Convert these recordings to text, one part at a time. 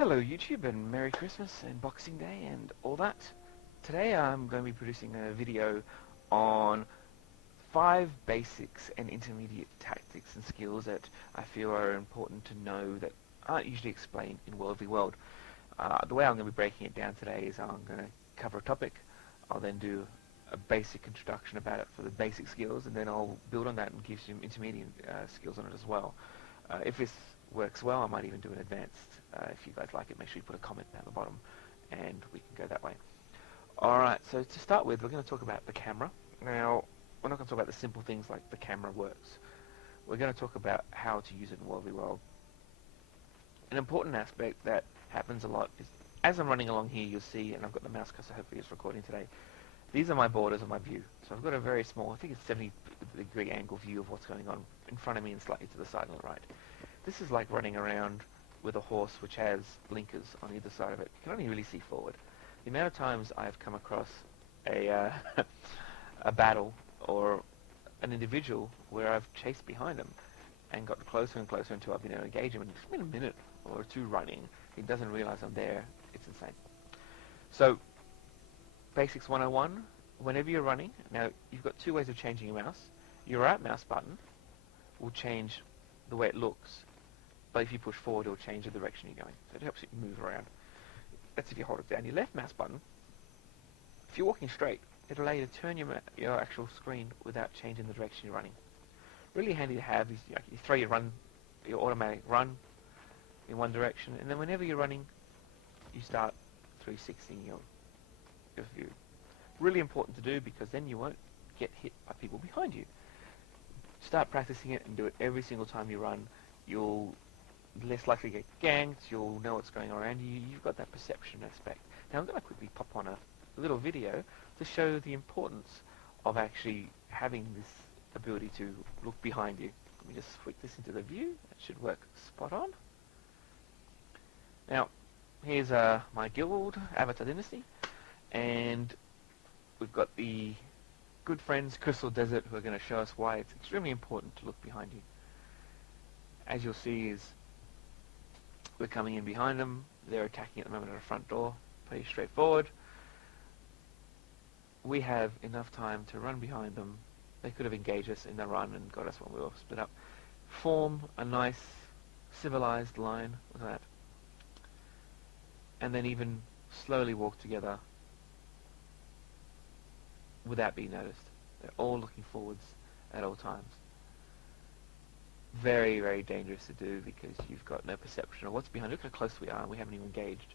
Hello YouTube and Merry Christmas and Boxing Day and all that. Today I'm going to be producing a video on 5 basics and intermediate tactics and skills that I feel are important to know that aren't usually explained in WvW. The way I'm going to be breaking it down today is I'm going to cover a topic, I'll then do a basic introduction about it for the basic skills, and then I'll build on that and give some intermediate skills on it as well. If this works well, I might even do an advanced. If you guys like it, make sure you put a comment down the bottom and we can go that way. Alright, so to start with, we're going to talk about the camera. Now, we're not going to talk about the simple things like the camera works. We're going to talk about how to use it in WvW. An important aspect that happens a lot is, as I'm running along here, you'll see, and I've got the mouse cursor, hopefully it's recording today, these are my borders of my view. So I've got a very small, I think it's 70-degree angle view of what's going on in front of me and slightly to the side and the right. This is like running around with a horse which has blinkers on either side of it. You can only really see forward. The amount of times I've come across a a battle or an individual where I've chased behind him and got closer and closer until I've been able to engage him, and it's been a minute or two running. He doesn't realize I'm there. It's insane. So, Basics 101, whenever you're running, now you've got two ways of changing your mouse. Your right mouse button will change the way it looks, but if you push forward, it'll change the direction you're going. So it helps you move around. That's if you hold it down. Your left mouse button, if you're walking straight, it'll allow you to turn your actual screen without changing the direction you're running. Really handy to have is you throw your automatic run in one direction, and then whenever you're running, you start 360 your view. Really important to do because then you won't get hit by people behind you. Start practicing it and do it every single time you run. You'll less likely get ganked, you'll know what's going on around you, you've got that perception aspect. Now I'm going to quickly pop on a little video to show the importance of actually having this ability to look behind you. Let me just flick this into the view, that should work spot on. Now, here's my guild, Avatar Dynasty, and we've got the good friends Crystal Desert who are going to show us why it's extremely important to look behind you. As you'll see is we're coming in behind them, they're attacking at the moment at the front door, pretty straightforward. We have enough time to run behind them. They could have engaged us in the run and got us when we were split up. Form a nice civilized line, look at that. And then even slowly walk together without being noticed. They're all looking forwards at all times. Very, very dangerous to do because you've got no perception of what's behind. Look how close we are and we haven't even engaged.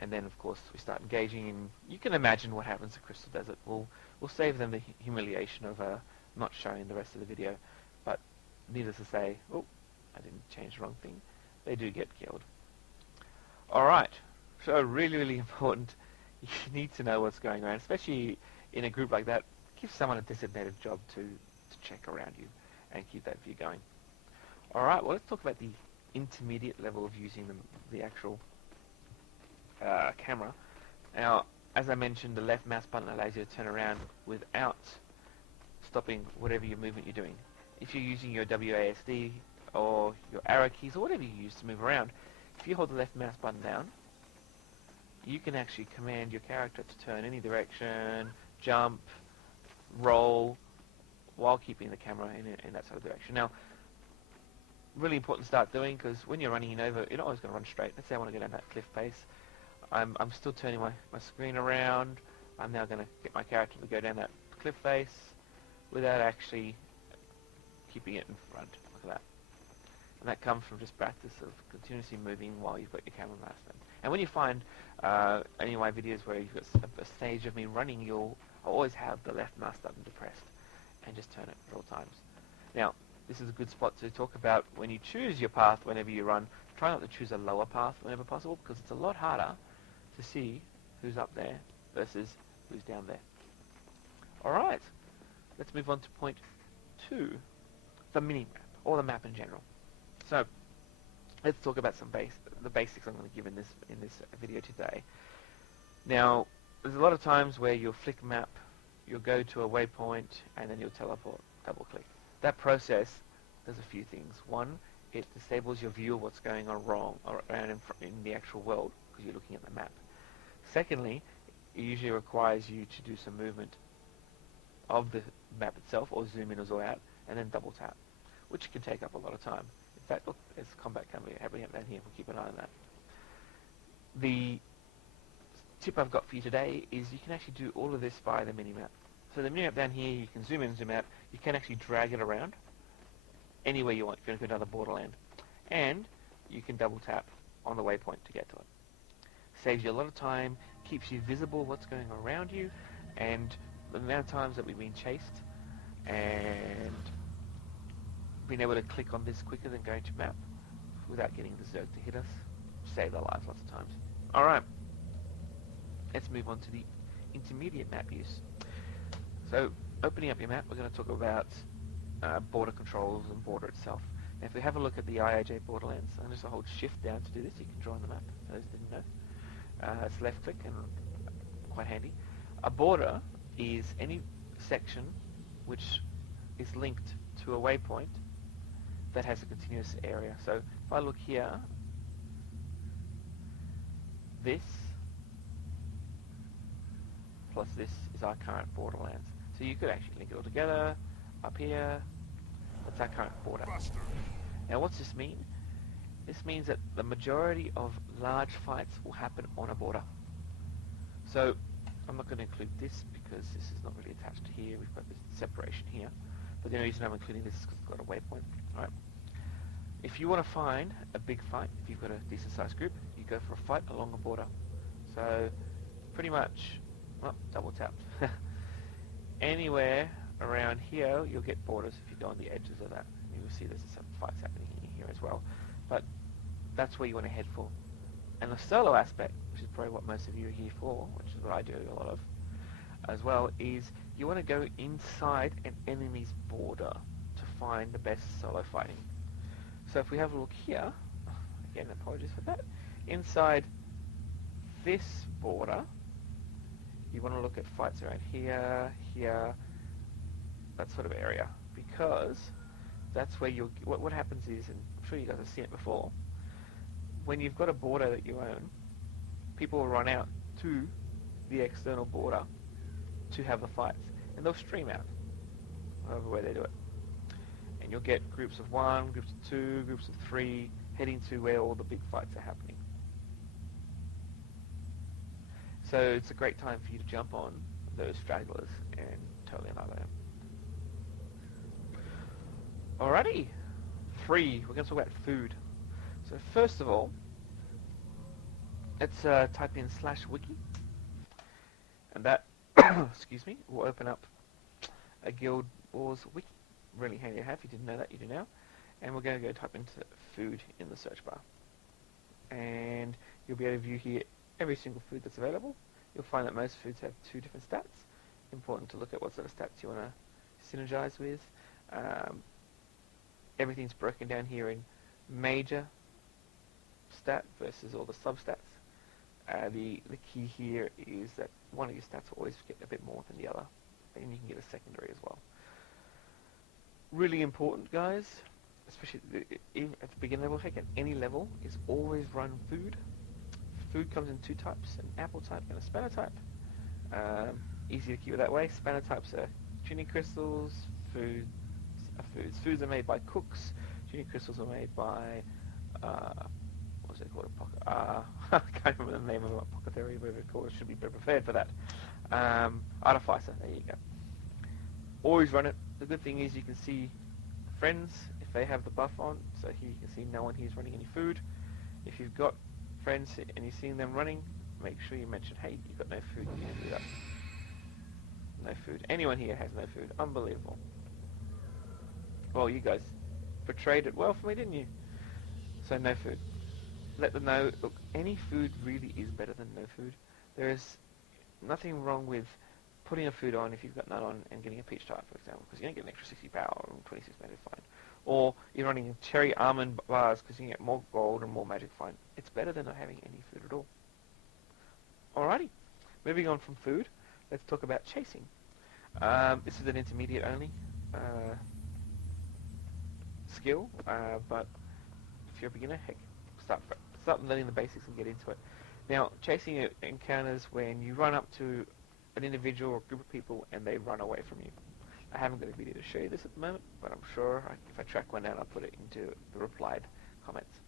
And then of course we start engaging, and you can imagine what happens at Crystal Desert. We'll save them the humiliation of not showing the rest of the video, but needless to say, oh, I didn't change the wrong thing. They do get killed. Alright, so really, really important. You need to know what's going on, especially in a group like that. Give someone a designated job to check around you and keep that view going. Alright, well let's talk about the intermediate level of using the actual camera. Now, as I mentioned, the left mouse button allows you to turn around without stopping whatever your movement you're doing. If you're using your WASD or your arrow keys or whatever you use to move around, if you hold the left mouse button down, you can actually command your character to turn any direction, jump, roll, while keeping the camera in that sort of direction. Now, really important to start doing, because when you're running over, you're not always going to run straight. Let's say I want to go down that cliff face. I'm still turning my screen around. I'm now going to get my character to go down that cliff face without actually keeping it in front. Look at that. And that comes from just practice of continuously moving while you've got your camera mouse in. And when you find any of my videos where you've got a stage of me running, you'll always have the left mouse button depressed and just turn it at all times. Now, this is a good spot to talk about when you choose your path whenever you run. Try not to choose a lower path whenever possible, because it's a lot harder to see who's up there versus who's down there. Alright, let's move on to point 2, the mini-map, or the map in general. So, let's talk about the basics I'm going to give in this video today. Now, there's a lot of times where you'll flick map, you'll go to a waypoint, and then you'll teleport, double click. That process does a few things. One, it disables your view of what's going on wrong or around in the actual world because you're looking at the map. Secondly, it usually requires you to do some movement of the map itself, or zoom in or zoom out, and then double tap, which can take up a lot of time. In fact, look, there's combat coming happening down here. We'll keep an eye on that. The tip I've got for you today is you can actually do all of this via the minimap. So the minimap down here, you can zoom in and zoom out. You can actually drag it around anywhere you want if you're going to another borderland. And you can double tap on the waypoint to get to it. Saves you a lot of time, keeps you visible what's going around you, and the amount of times that we've been chased and being able to click on this quicker than going to map without getting the Zerg to hit us, saved our lives lots of times. Alright, let's move on to the intermediate map use. So, opening up your map, we're going to talk about border controls and border itself. Now, if we have a look at the IIJ Borderlands, I'm just going to hold shift down to do this. You can draw on the map, those who didn't know. It's left click and quite handy. A border is any section which is linked to a waypoint that has a continuous area. So if I look here, this plus this is our current borderlands. So you could actually link it all together. Up here, that's our current border. Now what's this mean? This means that the majority of large fights will happen on a border. So I'm not going to include this because this is not really attached to here. We've got this separation here. But the only reason I'm including this is because it's got a waypoint. Alright. If you want to find a big fight, if you've got a decent sized group, you go for a fight along a border. So pretty much, double tap. Anywhere around here, you'll get borders if you go on the edges of that. You'll see there's some fights happening here as well. But that's where you want to head for. And the solo aspect, which is probably what most of you are here for, which is what I do a lot of as well, is you want to go inside an enemy's border to find the best solo fighting. So if we have a look here, again, apologies for that, inside this border, you want to look at fights around here, here, that sort of area, because that's where you'll, what happens is, and I'm sure you guys have seen it before, when you've got a border that you own, people will run out to the external border to have the fights, and they'll stream out however way they do it. And you'll get groups of 1, groups of 2, groups of 3 heading to where all the big fights are happening. So it's a great time for you to jump on those stragglers and totally annihilate them. Alrighty, 3, we're going to talk about food. So first of all, let's type in /wiki, and that, excuse me, will open up a Guild Wars wiki. Really handy to have. If you didn't know that, you do now. And we're going to go type into food in the search bar. And you'll be able to view here every single food that's available. You'll find that most foods have 2 different stats. Important to look at what sort of stats you want to synergize with. Everything's broken down here in major stat versus all the substats. The key here is that one of your stats will always get a bit more than the other, and you can get a secondary as well. Really important, guys, especially at the beginner level, heck, at any level, is always run food. Food comes in 2 types, an apple type and a spanner type. Easy to keep it that way. Spanner types are tuning crystals, foods. Foods are made by cooks. Tuning crystals are made by what's it called? I can't remember the name of it. Apothecary, whatever it's called. Should be prepared for that. Artificer. There you go. Always run it. The good thing is you can see friends if they have the buff on. So here you can see no one here is running any food. If you've got friends and you're seeing them running, make sure you mention, hey, you've got no food. You can do that. No food. Anyone here has no food. Unbelievable. Well, you guys portrayed it well for me, didn't you? So no food. Let them know, look, any food really is better than no food. There is nothing wrong with putting a food on if you've got none on and getting a peach tart, for example, because you're going to get an extra 60 power and 26 magic fine. Or you're running cherry almond bars because you can get more gold and more magic fine. It's better than not having any food at all. Alrighty, moving on from food, let's talk about chasing. This is an intermediate only skill, but if you're a beginner, heck, start learning the basics and get into it. Now, chasing encounters when you run up to an individual or group of people and they run away from you. I haven't got a video to show you this at the moment, but I'm sure if I track one down, I'll put it into the replied comments.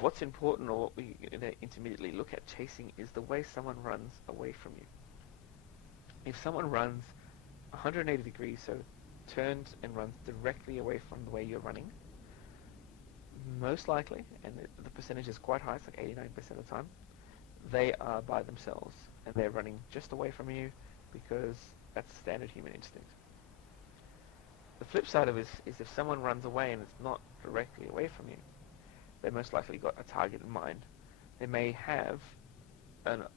What's important, or what we intermediately look at chasing, is the way someone runs away from you. If someone runs 180 degrees, so turns and runs directly away from the way you're running, most likely, and the percentage is quite high, it's like 89% of the time, they are by themselves and they're running just away from you because that's standard human instinct. The flip side of it is if someone runs away and it's not directly away from you, they most likely got a target in mind. They may have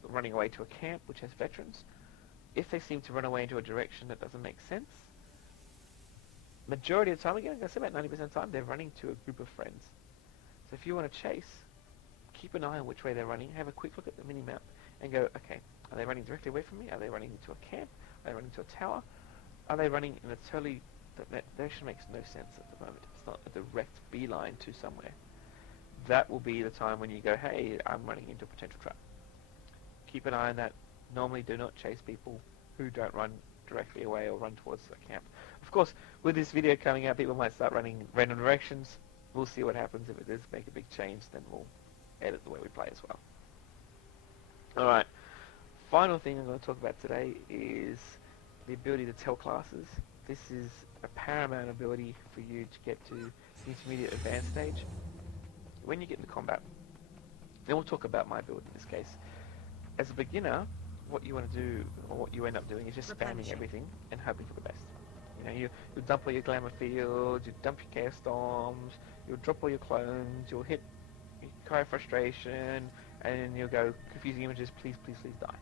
running away to a camp which has veterans. If they seem to run away into a direction that doesn't make sense, majority of the time, again, I say about 90% of the time, they're running to a group of friends. So if you want to chase, keep an eye on which way they're running, have a quick look at the mini-map, and go, okay, are they running directly away from me? Are they running into a camp? Are they running to a tower? Are they running in a totally... that actually makes no sense at the moment. It's not a direct beeline to somewhere. That will be the time when you go, hey, I'm running into a potential trap. Keep an eye on that. Normally do not chase people who don't run directly away or run towards a camp. Of course, with this video coming out, people might start running random directions. We'll see what happens. If it does make a big change, then we'll edit the way we play as well. Alright, final thing I'm going to talk about today is the ability to tell classes. This is a paramount ability for you to get to the intermediate advanced stage. When you get into combat, then we'll talk about my build in this case. As a beginner, what you want to do, or what you end up doing, is just spamming everything and hoping for the best. You know, you dump all your glamour fields, you dump your chaos storms, you'll drop all your clones, you'll hit Cry of Frustration, and you'll go confusing images, please, please, please die.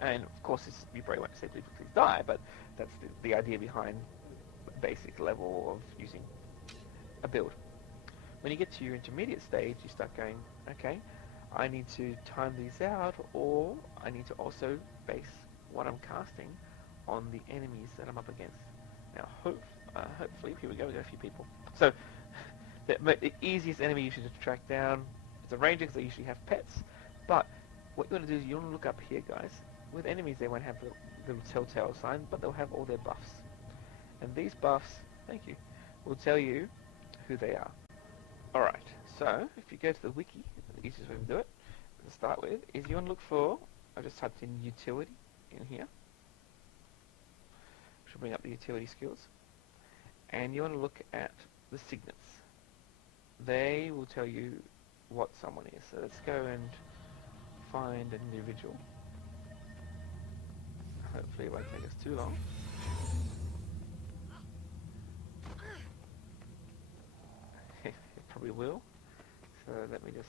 And of course, you probably won't say please, please die, but that's the idea behind the basic level of using a build. When you get to your intermediate stage, you start going, okay, I need to time these out, or I need to also base what I'm casting on the enemies that I'm up against. Now, hopefully, here we go, we got a few people. So, the easiest enemy usually to track down is a ranger, because they usually have pets. But what you want to do is you want to look up here, guys. With enemies, they won't have the little telltale sign, but they'll have all their buffs. And these buffs, thank you, will tell you who they are. Alright, so if you go to the wiki, the easiest way to do it, to start with, is you want to look for, I just typed in utility in here. Should bring up the utility skills. And you want to look at the signets. They will tell you what someone is. So let's go and find an individual. Hopefully it won't take us too long. It probably will. So let me just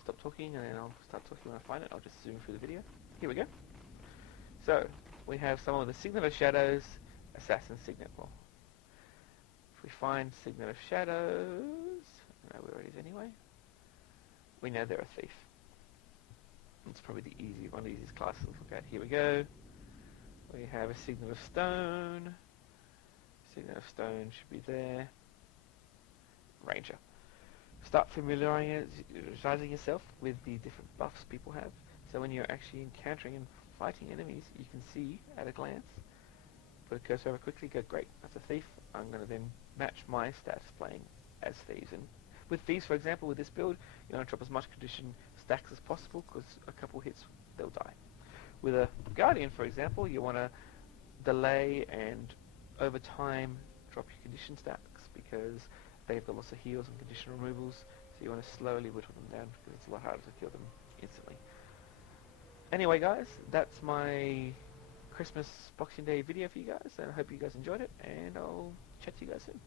stop talking and then I'll start talking when I find it. I'll just zoom through the video. Here we go. So we have someone with a Signet of Shadows, Assassin Signet. Well, if we find Signet of Shadows, I know where it is anyway, we know they're a thief. It's probably one of the easiest classes to look at. Here we go. We have a Signet of Stone. Signet of Stone should be there. Ranger. Start familiarizing yourself with the different buffs people have. So when you're actually encountering and fighting enemies, you can see at a glance. Put a cursor over quickly, go, great, that's a thief. I'm going to then match my stats playing as thieves. And with thieves, for example, with this build, you want to drop as much condition stacks as possible, because a couple hits, they'll die. With a Guardian, for example, you want to delay and over time drop your condition stacks, because they've got lots of heals and condition removals, so you want to slowly whittle them down, because it's a lot harder to kill them instantly. Anyway, guys, that's my Christmas Boxing Day video for you guys, and I hope you guys enjoyed it, and I'll chat to you guys soon.